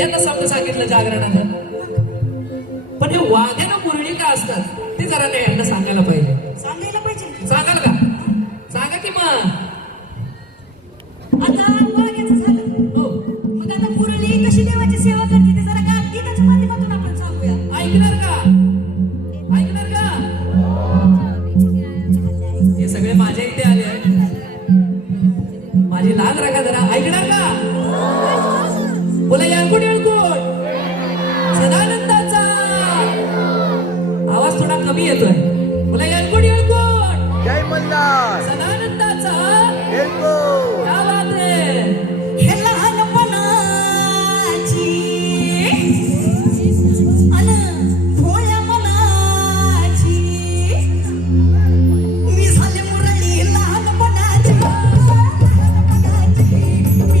यांना समजा सांगितलं जागरणानं, पण हे वाघ्यानं मुरळी का असतात ते जरा नाही यांना सांगायला पाहिजे. सांगायला पाहिजे. सांगाल का? सांगा की मग. आता वाघ्याचं झालं. हो, मग आता मुरळी कशी देवाची सेवा करते ते जरा गीताच्या माध्यमातून आपण सांगूया. ऐकणार का? ऐकणार का? हे सगळे माझ्या इथे आले आहेत, माझी लाज राखा जरा. ऐकणार का? बोला यांकुट येळकुट सदानंदाचा. आवाज थोडा कमी येतोय. बोला यांकुट येळकुट जय मल्हार सदानंदाचा. येळकुट. क्या बात है. हे लहानपणाची अन भोळ्या मनाची मी झाले मुरळी लहानपणाची मी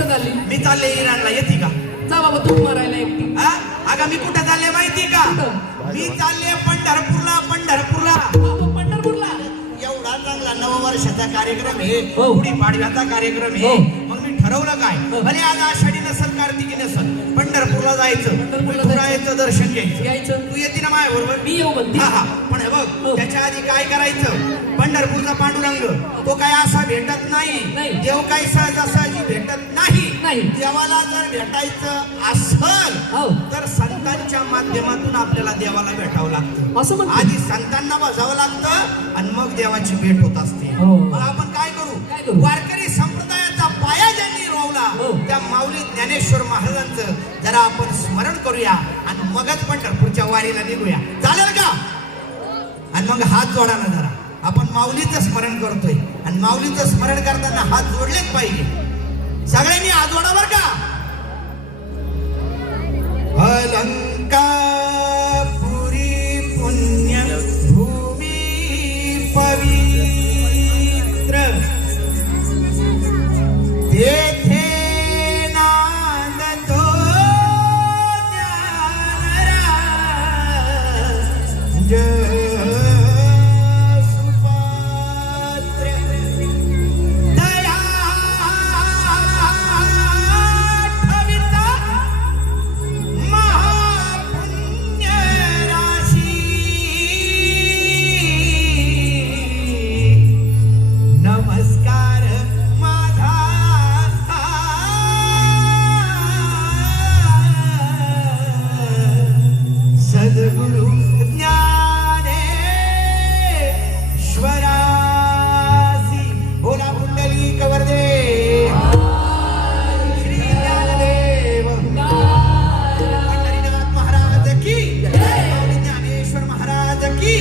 कुठं चालली मी चालले इराणला, येते का? जा बाबा तू मारायला एकटी हा? अगं मी कुठं चालले माहिती का? मी चालले पंढरपूरला. बाबा, पंढरपूरला एवढा चांगला नववर्षाचा कार्यक्रम आहे, हो. गुढीपाडव्याचा कार्यक्रम आहे. हो. मग मी ठरवलं काय, भले आज आषाढी नसल कार्तिकी नसल, पंढरपूरला जायचं, पंढरपूरला विठुरायाचं दर्शन घ्यायचं. यायचं तू येते ना माझ्या बरोबर? मी येऊ म्हणते हा हा. पण हे बघ, हो. त्याच्या आधी काय करायचं, पंढरपूरचा पांडुरंग तो काय असा भेटत नाही, नाही. देव काय सहजासहजी भेटत नाही. नाही. देवाला जर भेटायचं असल हो. तर संतांच्या माध्यमातून आपल्याला देवाला भेटावं लागतं. असं म्हणते. आधी संतांना बजावं लागतं आणि मग देवाची भेट होत असते. हो. मग आपण काय काय करू, करू? वारकरी संप्रदायाचा पाया ज्यांनी रोवला हो. त्या माऊली ज्ञानेश्वर महाराजांचं जरा आपण स्मरण करूया आणि मगच पंढरपूरच्या वारीला निघूया. चालेल का? आणि मग हात जोडा ना जरा. आपण माऊलीचं स्मरण करतोय आणि माऊलीचं स्मरण करताना हात जोडलेच पाहिजे. सगळ्यांनी हात जोडा बर का. अलंकापुरी पुण्य भूमी पवित्र तेथे नांदतो ज्ञानराज सुपात्र दया ठविता महापुण्य राशी नमस्कार माझा सद्गुरु ज्ञानेश्वरासी. बोला पुंडलिक वरदे श्री ज्ञानदेव पंढरीनाथ महाराज की माऊली ज्ञानेश्वर महाराज की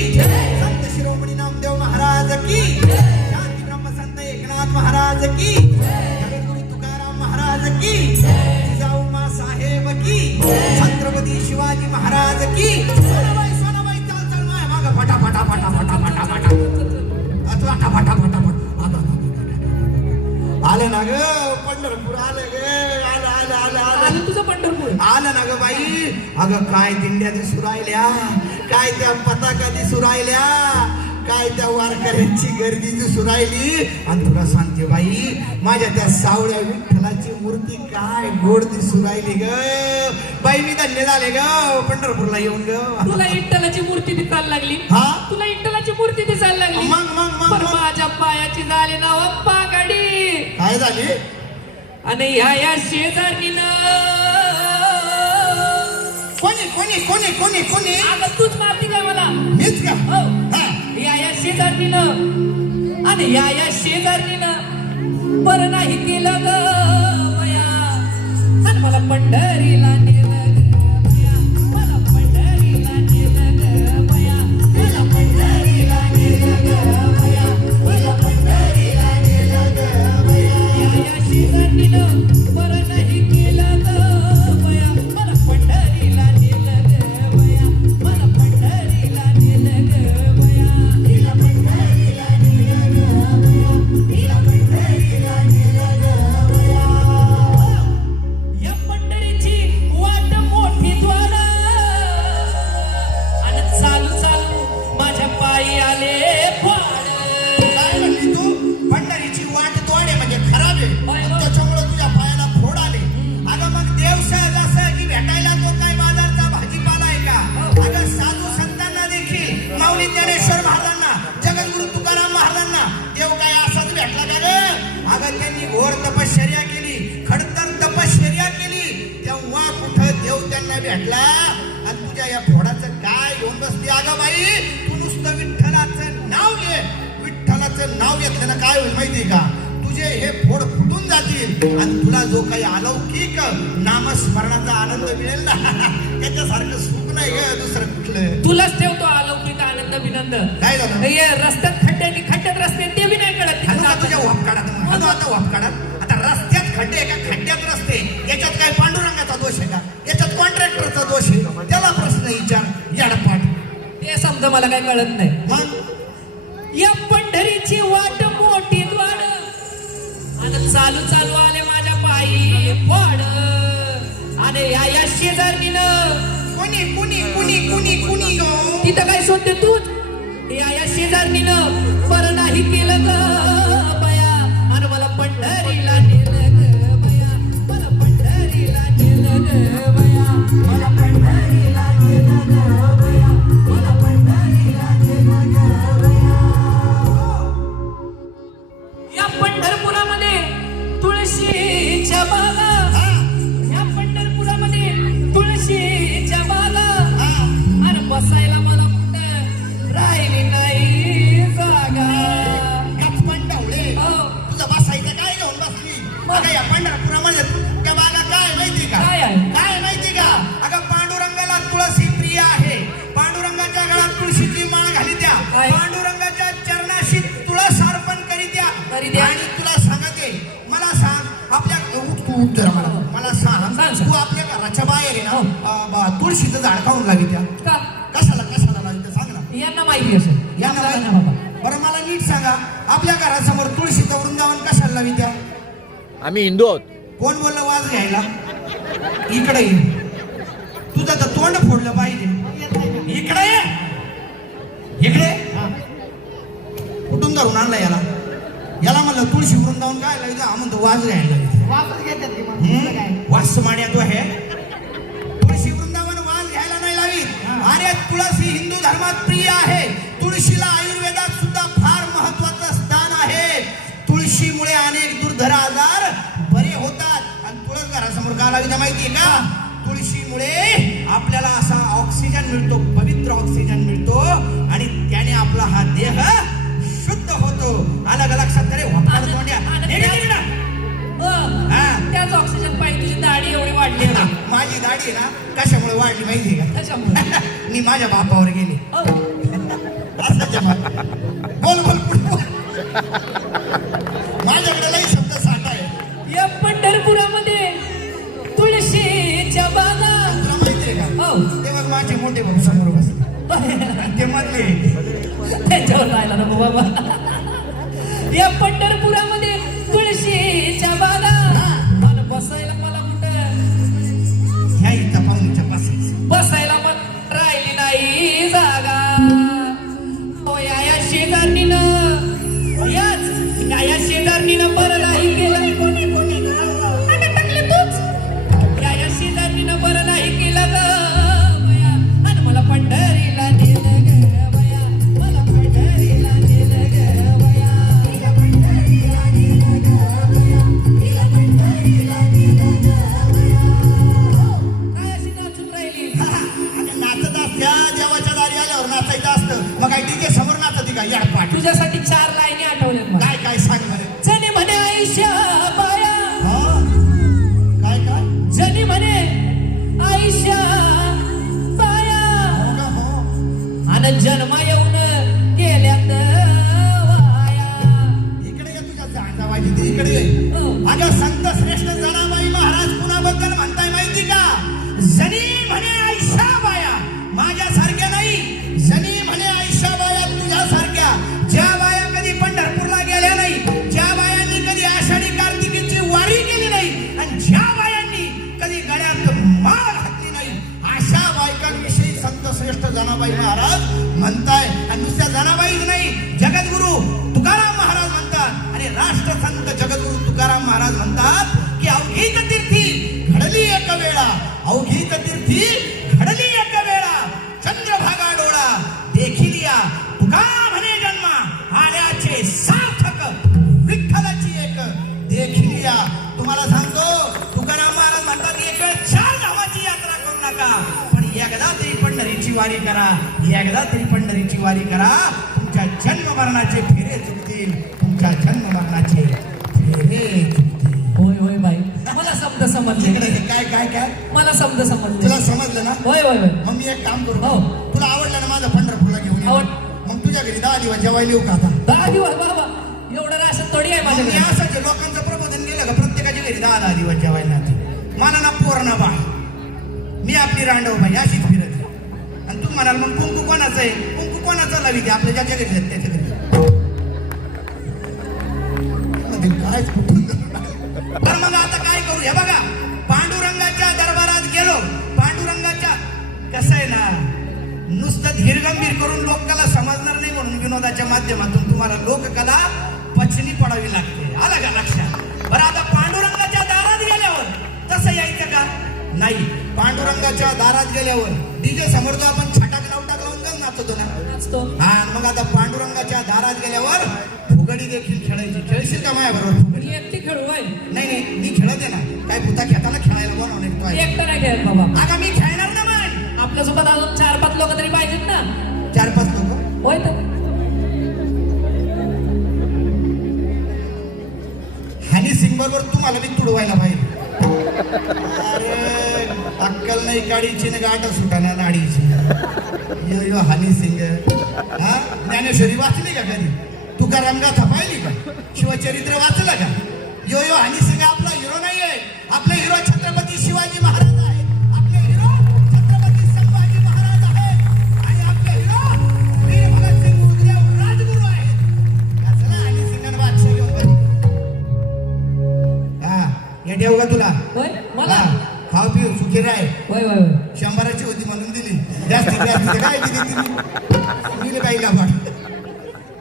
संत शिरोमणी नामदेव महाराज की शांती ब्रह्मसंत एकनाथ महाराज की जगद्गुरु तुकाराम महाराज की जिजाऊ मा साहेब की छत्रपती शिवाजी महाराज की. सोनाबाई चाल चाल माय माग फटा फटा फटा फटा फटा फटा फटा फटा फटा फटा. आलं ना ग पंढरपूर, आलं ग, आलं आलं आलं आलं आलं तुझं पंढरपूर. आलं ना ग बाई. अगं काय दिंड्या दिसू राहिल्या, काय त्या पताका दिसू राहिल्या, काय त्या वारकऱ्यांची गर्दी दिसू राहिली. आणि तुला सांगते बाई, माझ्या त्या सावळ्या विठ्ठलाची मूर्ती काय गोड दिसू राहिली ग बाई. मी धन्य झाले ग पंढरपूरला येऊन ग. तुला इट्टलाची मूर्ती दिसायला लागली. हा? तुला इट्टलाची मूर्ती दिसायला लागली. मग मग मग पण मग. माझ्या पायाची झाली ना अप्पा गाडी. काय झाली? आणि ह्या शेजारीनं कोणी कोणी कोणी कोणी कोणी? अगं तूच मारती काय मला? मीच का? हो. हा. या शेजारीनं आणि या शेजारीनं बरं नाही केलं ग बया. आणि मला पंढरीला नेलं ग बया. मला पंढरीला नेलं ग बया. मला पंढरीला नेलं ग बया. मला पंढरीला नेलं ग बया. या शेजारीनं बरं नाही केलं ग बया. मला पंढरीला नेलं ग बया. मला पंढरीला नेलं ग बया. तिला पंढरीला नेलं ग बया. तिला पंढरीला नेलं ग बया. या पंढरीची वाट मोठी द्वार आणि चालू चालू माझ्या पायी आले फाड. काय म्हणली तू? पंढरीची वाट तोडे म्हणजे खराब आहे होय, आणि होय. त्याच्यामुळे तुझ्या पायाला फोड आले. अगं मग देव सहजासहजी भेटायला तो काय बाजारचा भाजीपाला आहे का? अगं साधू संतांना देखील, माऊली ज्ञानेश्वर महाराजांना, जगद्गुरु तुकाराम महाराजांना देव काय असाच भेटला का ग? अगं त्यांनी घोर तपश्चर्या केली, खडतर तपश्चर्या केली, तेव्हा कुठं देव त्यांना भेटला. आणि तुझ्या या फोडाचं काय घेऊन बसली? अगं बाई, तू नुसतं विठ्ठलाचं नाव घे. विठ्ठलाचं नाव घेतल्यानं काय होईल माहिती का? तुझे हे फोड फुटून जातील आणि तुला जो काही अलौकिक नामस्मरणाचा आनंद मिळेल ना त्याच्यासारखं सुख नाही ग दुसरं कुठलं. तुलाच ठेवतो अलौकिक आनंद विनंद. काय झालं? हे रस्त्यात खड्ड्यात रस्ते ते बी नाही कळत. हाणू का तुझ्या वापकाडात? हाणू आता वापकाडात. आता रस्त्यात खड्डे का खड्ड्यात रस्ते, याच्यात काय पांडुरंगाचा दोष आहे का? याच्यात कॉन्ट्रॅक्टरचा दोष आहे? त्याला प्रश्न विचार याडपाट. ते समजा मला काय कळत नाही. मग या पंढरीची वाट मोठी द्वार आणि चालू चालू आले माझ्या पायी वाड आणि या शेजारणीनं कुणी कुणी कुणी कुणी कुणी यो तिथं काय शोधते तूच या शेजारणीनं बरं नाही केलं ग बया आणि मला पंढरीला नेलं ग बया मला पंढरीला नेलं ग बया मला पंढरीला नेलं ग बया मला पंढरीला नेलं ग बया. या पंढरपुरामध्ये तुळशीच्या बागा या पंढरपुरामध्ये तुळशीच्या बागा आणि बसायला मला कुठं राहिली नाही जागा. गप्पन डावळे हो. तुझं बसायचं काय घेऊन बसली अगं या पंढरपुरामध्ये त्या बागा काय माहिती का काय आहे? काय माहिती का अगं पांडुरंगाला तुळशी प्रिय आहे पांडुरंगाच्या गळ्यात तुळशीची माळ घाली द्या काय? पांडुरंगाच्या चरणाशी तुळस अर्पण करी द्या करी द्या. आणि तुला सांगते मला सांग आपल्या तू जरा मला सांग सांग. तू आपल्या घराच्या बाहेर आहे ना तुळशीचं झाड खाऊन लावी त्या का कशाला कशाला लावी तर सांग ना यांना माहिती असेल यांना आपल्याला माहिती? नाही बाबा. बरं मला नीट सांगा आपल्या घरासमोर तुळशीचं वृंदावन कशाला लावी त्या आम्ही हिंदू आहोत. कोण बोललं वाज घ्यायला इकडे ये तुझं तर तोंड फोडलं पाहिजे इकडे ये इकडे कुठून धरून आणला याला म्हणलं तुळशी वृंदावन काय लावायचं हा म्हणतो वाज घ्यायला वास मान्या तो आहे तुळशी वृंदावन वाज घ्यायला नाही लावी अरे तुळशी हिंदू धर्मात प्रिय आहे तुळशीला आयुर्वेदात सुद्धा फार महत्वाचं स्थान आहे तुळशीमुळे अनेक दुर्धर आजार बरे होतात आणि तुळस घरासमोर का लावी माहितीये का तुळशीमुळे आपल्याला असा ऑक्सिजन मिळतो पवित्र ऑक्सिजन मिळतो आणि त्याने आपला हा देह शुद्ध होतो अलग लक्षात रे त्याच ऑक्सिजन पाहिजे तुझी दाढी एवढी वाढली आहे ना. माझी दाढी आहे ना कशामुळे वाढली माहितीये का त्याच्यामुळे मी माझ्या बापावर गेले हो. असाच्या बोल बोल पुढे बोल. माझ्याकडे लई शब्द साठा आहे या पंढरपुरामध्ये तुळशीच्या बागा तुला माहितीये का हो ते मग माझे मोठे भाऊ समोर बस ते मधले त्याच्यावर राहिला ना बाबा. या पंढरपुरामध्ये तुळशीच्या बागा आणि बसायला मला कुठं ह्या इथं पाहुणीच्या पासून बसायला पण राहिली नाही जागा. हो या शेजारणीनं या शेजारणीनं बरं नाही केलं कोणी कोणी आणि टाकले तूच या शेजारणीनं बरं नाही केलं ग बया आणि मला पंढरीला नेलं ग बया मला पंढरीला नेलं ग बया मला पंढरीला नेलं ग बया मला पंढरीला नेलं ग बया. काय अशी नाचून राहिली नाचत असत्या देवाच्या दारी आल्यावर नाचायचं असतं मग काय डीजे समोर नाचते का या पाठ तुझ्यासाठी 4 लाईनी आठवल्यात मला. काय काय सांग बरं जनी म्हणे आईशा बाया हा? काय काय जनी म्हणे आईशा बाया हो ना, हो. आणि जन्म येऊन गेल्यात वाया. इकडे ये तुझ्या जाणवायची ते इकडे ये. हो. अगं संत श्रेष्ठ जनाबाई महाराज कुणाबद्दल म्हणताय माहिती का जनी म्हणे आयशा बाया माझ्यासारख्या नाही जनी म्हणे आयशा बाया तुझ्यासारख्या ज्या बाया कधी पंढरपूरला गेल्या नाही ज्या बायांनी कधी आषाढी कार्तिकीची वारी केली नाही आणि ज्या बायांनी कधी गळ्यात माळ घातली नाही अशा बायकांविषयी संत श्रेष्ठ जनाबाई महाराज म्हणताय आणि नुसत्या जनाबाईच नाही जगद्गुरु तुकाराम महाराज म्हणतात आणि राष्ट्रसंत जगद्गुरु तुकाराम महाराज म्हणतात की अवघीत तीर्थी घडली एक वेळा अवघीत तीर्थी घडली एक वेळा चंद्रभागा डोळा देखील या तुका म्हणे जन्मा आल्याचे सार्थक विठ्ठलाची एक देखील या तुम्हाला सांगतो तुकाराम महाराज म्हणतात एक वेळ 4 धामाची यात्रा करू नका पण एकदा तरी पंढरीची वारी करा एकदा तरी पंढरीची वारी करा तुमच्या जन्म मरणाचे फेरे चुकतील तुमच्या जन्म मरणाचे फेरे चुकतील होय होय बाई मला शब्द समजले इकडे ये. काय काय काय मला शब्द समजले तुला समजलं ना होय होय होय मग मी एक काम करू हो. तुला आवडलं ना माझं पंढरपूरला घेऊन ये. आवड. मग तुझ्या घरी 10 दिवस जेवायला येऊ का आता 10 दिवस बाबा एवढं राशन थोडी आहे मग मी माझ्याकडे. असंच आहे, लोकांचं प्रबोधन केलं का प्रत्येकाच्या घरी 10 दिवस जेवायला जाते मला ना पोर ना बा मी आपली रांडव बाई अशीच फिरत आहे. आणि तू म्हणाल मग कुंकू कोणाचं आहे कुंकू कोणाचं लावी ते आपल्या ज्याच्या घरी आहेत त्याच्या घरी कायच कुठून तर मग आता काय करू हे बघा, पांडुरंगाच्या दरबारात गेलो. पांडुरंगाच्या कसं आहे ना, नुसतं धीरगंभीर करून लोककला समजणार नाही म्हणून विनोदाच्या माध्यमातून तुम्हाला लोककला पचनी पडावी लागते. आलं का लक्षात? बरं आता पांडुरंगाच्या दारात गेल्यावर तसं यायचं का? नाही. पांडुरंगाच्या दारात गेल्यावर डीजे समोर जो आपण छटाक लावून जाऊन नाचतो ना, नाचतो. हा मग आता पांडुरंगाच्या दारात गेल्यावर फुगडी देखील खेळायची. खेळशील का माझ्या बरोबर फुगडी? मी एकटी खेळू होय. नाही मी खेळत आहे ना. काय पुता खेळताना खेळायला बनवणे मी एकटा नाही खेळत बाबा. आता मी खेळणार ना मग. आपल्यासोबत अजून 4-5 लोक तरी पाहिजेत ना. 4-5 लोक होय तर हनी सिंग बरोबर तुम्हाला मी तुडवायला पाहिजे. अरे अक्कल नाही काढीची ना गाठ सुटाना नाडीची. यो यो हनी सिंग. हा ज्ञानेश्वरी वाचली का कधी? तुका रंगात पाहिली का? शिवचरित्र वाचलं का? यो यो हनी सिंग आपला हिरो नाही आहे. आपले हिरो छत्रपती शिवाजी महाराज आहे. आपले हिरो छत्रपती संभाजी महाराज आहे. आणि आपले हिरो वीर भगतसिंग सुखदेव राजगुरू आहे. याचं ना हनी सिंगानं बादशाह घेऊन बघ. हा हे ठेवू का तुला? होय मला हा, खाऊ पिऊ सुखी राय. होय होय होय. 100ची होती म्हणून दिली. जास्तीत जास्त काय दिली तिने? मी बाईला पाठ.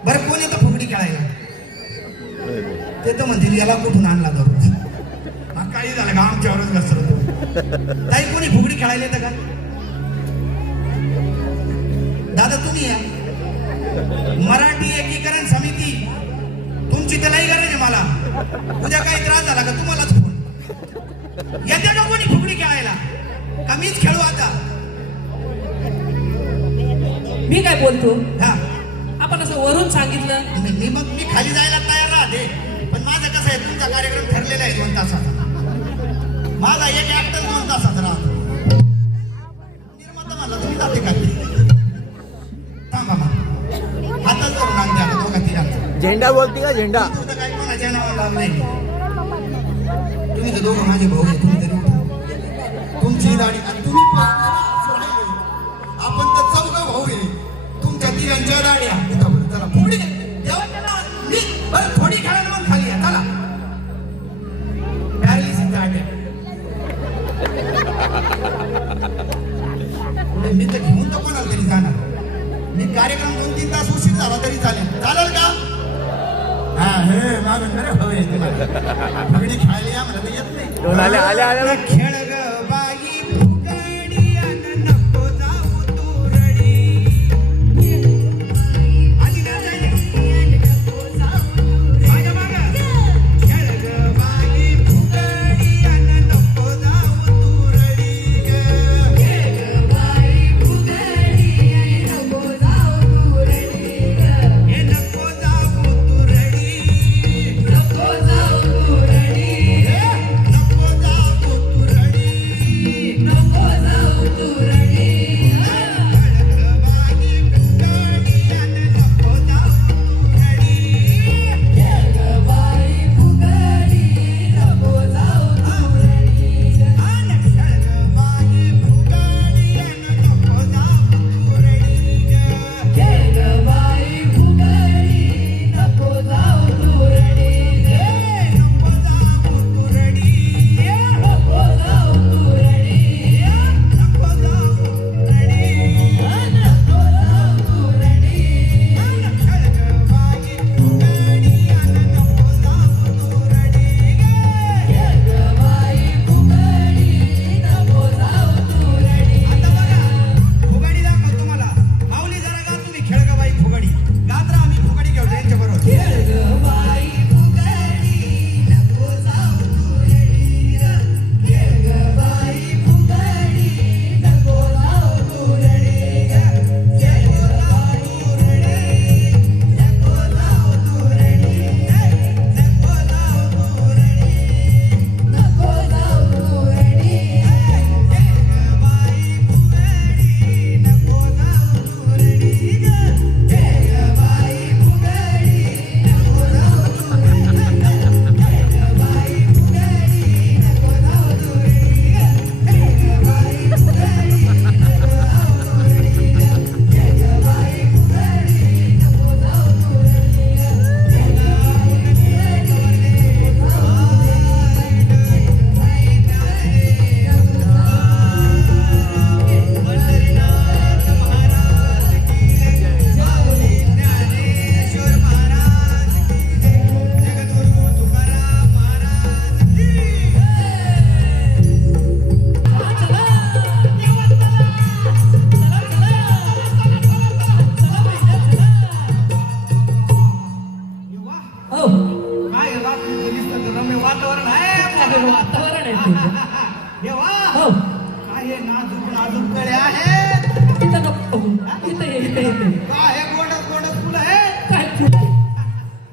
बरं कोण येतं फुगडी खेळायला? ते तर म्हणतील याला कुठून आणला दररोज. हा काही झालं का आमच्यावरच घसरतो. ताई कोणी फुगडी खेळायला येतं का? दादा तुम्ही या. मराठी एकीकरण समिती तुमची तर नाही गरज आहे मला. उद्या काही त्रास झाला का तुम्हालाच फोन येते का कोणी फुगडी खेळायला? का मीच खेळू आता? मी काय बोलतो, हा आपण असं वरून सांगितलं. मी खाली जायला तयार राहते. पण माझं कसं आहे, तुमचा कार्यक्रम ठरलेला आहे 2 तासाचा. माझा एक ऍक्टर 2 तासाचा राहतो. निर्माता म्हणला तुम्ही जाते का? थांबा मग हातात करून आणते आता दोघा तिघांचा. झेंडा बोलती का झेंडा? तुझं काय कोणाच्या नावाला नाही. तुम्ही तर दोघं माझे भाऊ आहे. तुम्ही तरी उठा. तुमची दाढी आणि तुम्ही आपण तर 4 भाऊ आहे. तुमच्या तिघांच्या दाढ्या उठा बरं. चला फुगडी बरं थोडी खेळा ना मग खाली या. चला पॅरालिसिस दाढ्या. मी तर घेऊन तर कोणाला तरी जाणार. मी कार्यक्रम 2-3 तास उशीर झाला तरी चालेल का? हा हे माझं खरं हवं आहे तुम्हाला. फुगडी खेळायला या मला तर येत नाही. आल्या खेळ ग बाई फुगडी अन नको जाऊ तू रडी. आधी ना जायला. मागं मागं. खेळ ग बाई फुगडी अन नको जाऊ तू रडी ग. खेळ ग बाई फुगडी अन नको जाऊ तू रडी ग. हे नको जाऊ तू रडी. नको जाऊ तू रडी. नको जाऊ तू रडी. देवा हो काय हे नाजूक नाजूक कळे आहेत इथं नको बघू. इथं ये, इथं ये. काय हे गोडच गोडच फुलं आहे काय फुल आहे?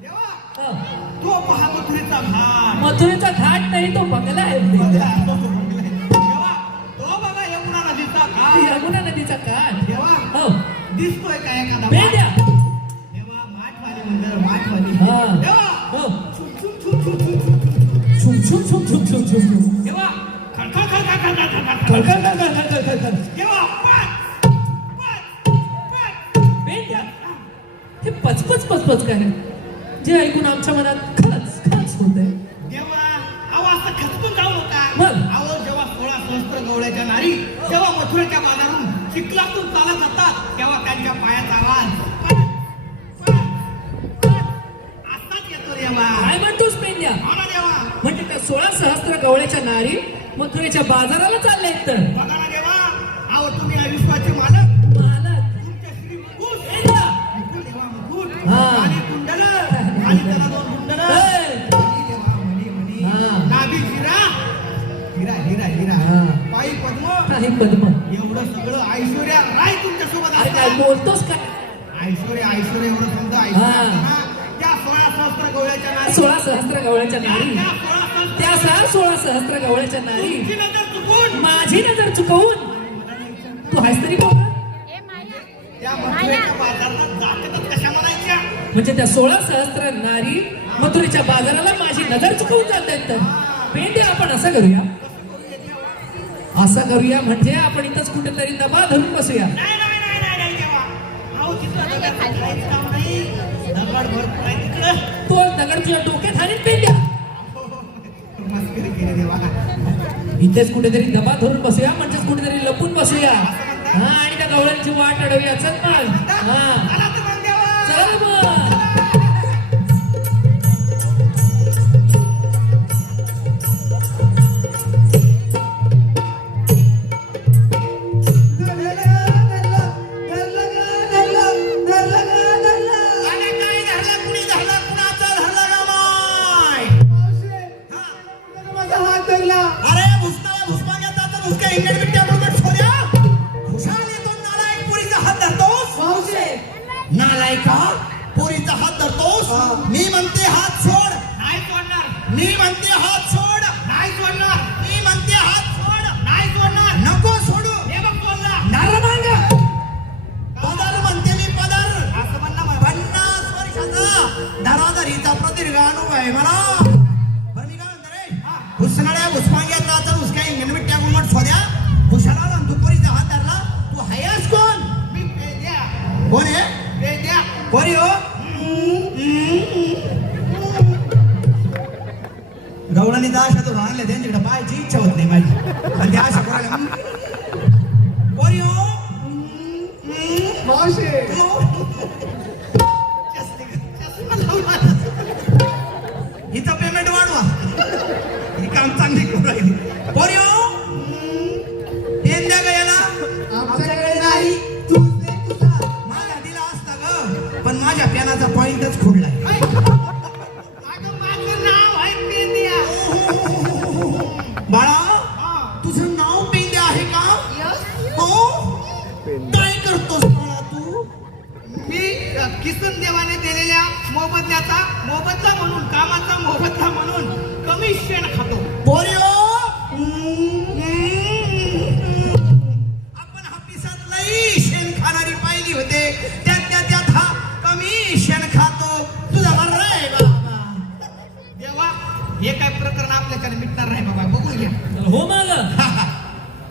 देवा हो. तो पहा मथुरेचा घाट मथुरेचा घाट नाही तो बंगला आहे देवा तो बघा यमुना नदीचा घाट यमुना नदीचा काठ देवा हो दिसतोय का एखादा पेंड्या देवा माठवाली मंदिर माठवाली हा. देवा हो छुप छुप छुप छुप छुप छुम छुम छुम छुम छुम छुम छुम. देवा खळखळ खळखळ खळखळ खळखळ खळ, खळ, खळ, खळ, खळ, खळ, खळ. देवा पट पट पेंड्या हे पचपच पचपच काय जे ऐकून आमच्या मनात खरंच खरंच होतंय. देवा अहो असं खचकून जाऊ नका मग? अहो जेव्हा 16 सहस्त्र गवळ्याच्या नारी जेव्हा मथुरेच्या बाजारून चिखलातून चालत जातात तेव्हा त्यांच्या पायाचा आवाज पट, पट, पट असाच येतो देवा काय म्हणतोस पेंड्या हो ना देवा म्हणजे त्या 16 सहस्त्र गवळ्याच्या नारी मथुरेच्या बाजाराला चालल्यात तर बघा ना देवा अहो तुम्ही या विश्वाचे मालक मालक तुमच्या श्री मुकुट पेंड्या मुकुट देवा मुकुट हा. आणि कुंडल आणि त्याला 2 कुंडल ए. मणी देवा मणी हा. नाभी हिरा हिरा हिरा हिरा हा. पायी पद्म काही पद्म एवढं सगळं ऐश्वर्या राय तुमच्या सोबत अरे काय बोलतोस काय ऐश्वर्या ऐश्वर्या एवढं समजा हा. ऐश्वर्या असताना त्या 16 सहस्त्र गवळ्याच्या नारी 16 सहस्त्र गवळ्याच्या नारी त्या 16 सहस्त्र त्या 16 सहस्त्र गवळ्याच्या नारी तुमची नजर चुकून माझी नजर चुकवून तू हायस तरी कोण त्या मथुरेच्या बाजारात जातच कशा म्हणायच्या म्हणजे त्या 16 सहस्त्र नारी मथुरेच्या बाजाराला माझी नजर चुकवून जातात तर पेंडे आपण असं करूया असं करूया म्हणजे आपण इथंच कुठेतरी दबा धरून बसूया नाही नाही नाही नाही नाही देवा अहो तिथं दगडाचं काहीच काम नाही दगड भरपूर आहे तिकडं तो दगड तुझ्या डोक्यात हाणीत पेंड्या मस्करी केली देवा इथेच कुठेतरी दबा धरून बसूया म्हणजेच कुठेतरी लपून बसूया हा आणि त्या गवळ्यांची वाट अडवूया चल मग हा आला तर मग देवा चल मग अरे काय धरलं कुणी धरलं कुणाचं धरलं ना माय अरे भुसका घेता तर उसका इंगड बिट्ट्या बरोबर छोड्या खुशाल येतो नालायक पोरीचा हात धरतोस नालायका पोरीचा हात धरतोस मी म्हणते हात सोड नाही सोडणार मी म्हणते हात सोड नाही सोडणार मी म्हणते हात सोड नाही सोडणार नको सोडू हे बघ बोलला नरमांग पदर म्हणते मी पदर असं म्हणणं 50 वर्षाचा धराधरीचा प्रदीर्घ अनुभव आहे मला बरं मी काय म्हणतो रे भुसनाड्या भुसपांग्याचा तर उसका इंगण बिट्ट्या गुमट छोड्या खुशाला तू पोरीचा हात धरला तू हायस कोण मी पेद्या कोण आहे पेद्या कोणी हो गवळणी तर अशा तो राहले त्यांच्याकडे पाहायची इच्छा होत नाही माझी आणि त्या अशा कोणाला कोणी हो इथं पेमेंट वाढवा ही काम चांगली करू राहिली कोणी हो पेन द्या का याला आमच्याकडे नाही माझ्या दिला असता ग पण माझ्या पेनाचा पॉइंटच खोडलाय बाळा तुझं नाव पेंद्या आहे का हो काय करतोस बाळा तू मी किसन देवाने दिलेल्या मोबदल्याचा मोबदला म्हणून कामाचा मोबदला म्हणून कमिशन खातो बोर्यो आपण हापिसात लई शेण खाणारी पाहिली होते त्यात हा कमिशन खातो तुझा बरं आहे बाबा देवा हे काय प्रकरण आपल्याकडे मिटणार नाही बाबा बघून घ्या हो मग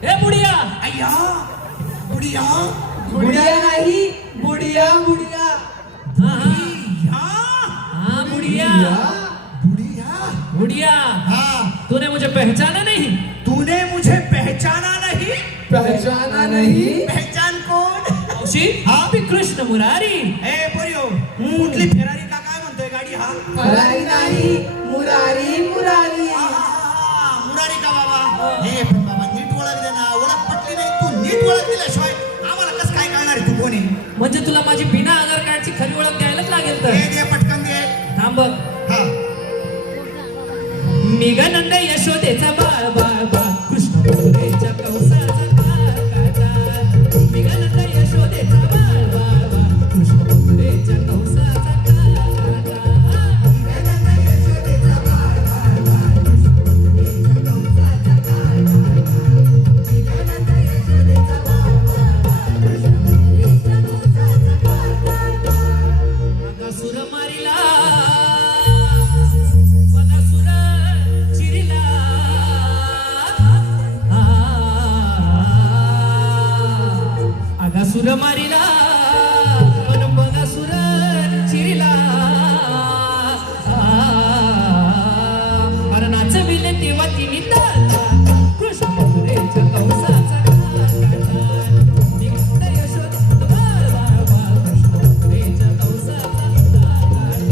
हे बुडिया अय्या बुडिया बुडिया नाही बुडिया बुडिया हा हा या हाँ बुढ़िया बुढ़िया बुढ़िया हाँ तूने मुझे पहचाना नहीं तूने मुझे पहचाना नहीं पहचान कौन मावशी हाँ? मी कृष्ण मुरारी ए पोरियो कुठली फेरारी का काय म्हणतोय गाडी हा फरारी नाही मुरारी मुरारी मुरारी का बाबा हे पण बाबा नीट ओळख दे ना ओळख पटली नाही तू नीट ओळख दिल्याशिवाय आम्हाला कसं काय कळणार आहे तू कोणी म्हणजे तुला माझी बिना आधार कार्डची खरी ओळख द्यायलाच लागेल तर दे पटकन दे थांब हा मी ग नंद यशोदेचा बाळ बाळ सुर मारिला मन बघा सुर चिरिला अरे नाचविले तेव्हा ती निंदा कृष्ण मथुरेच्या कंसाचा निघत यशोद कृष्ण मथुरेच्या कंसाचा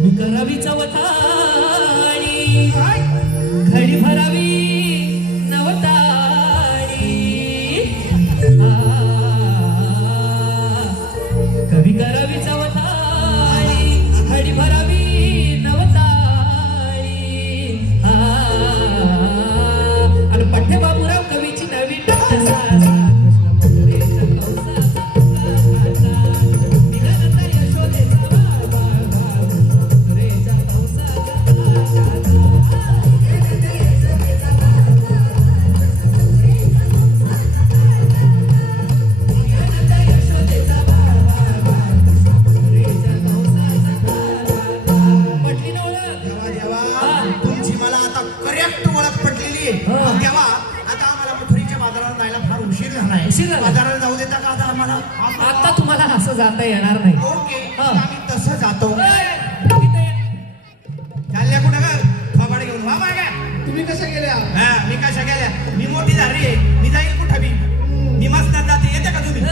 मी करावी चवताळी घडी भरावी नवताळी कवी करावी चवताळी घडी भरावी नवताळी आणि पठ्य बाबूराव कवीची नवी देवा देवा तुमची मला आता करेक्ट ओळख पटलेली आहे तेव्हा आता आम्हाला मथुरीच्या बाजाराला जायला फार उशीर झालाय उशीर झाला. बाजाराला जाऊ देता का आता आम्हाला आता तुम्हाला असं जाता येणार नाही ओके हा. आम्ही तसं जातो इथे चालल्या कुठं का थोबाड घेऊन वा मागा तुम्ही कशा गेल्या हा मी कशा गेल्या मी मोठी झाली आहे मी जाईल कुठं मी मस्तात जाते येते का तुम्ही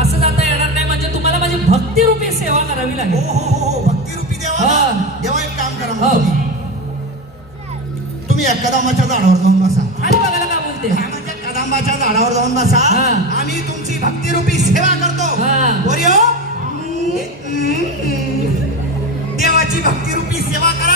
असं जाता येणार नाही म्हणजे तुम्हाला माझी भक्तिरूपी सेवा करावी हो लागेल हो हो हो भक्तिरूपी देवा हा. देवा एक काम करा हो. मग तुम्ही या कदंबाच्या झाडावर जाऊन बसा आणि बघायला काय बोलते हा, म्हणजे कदंबाच्या झाडावर जाऊन बसा हा. आम्ही तुमची भक्तिरूपी सेवा करतो हा. बोरियो देवाची भक्तिरूपी सेवा करा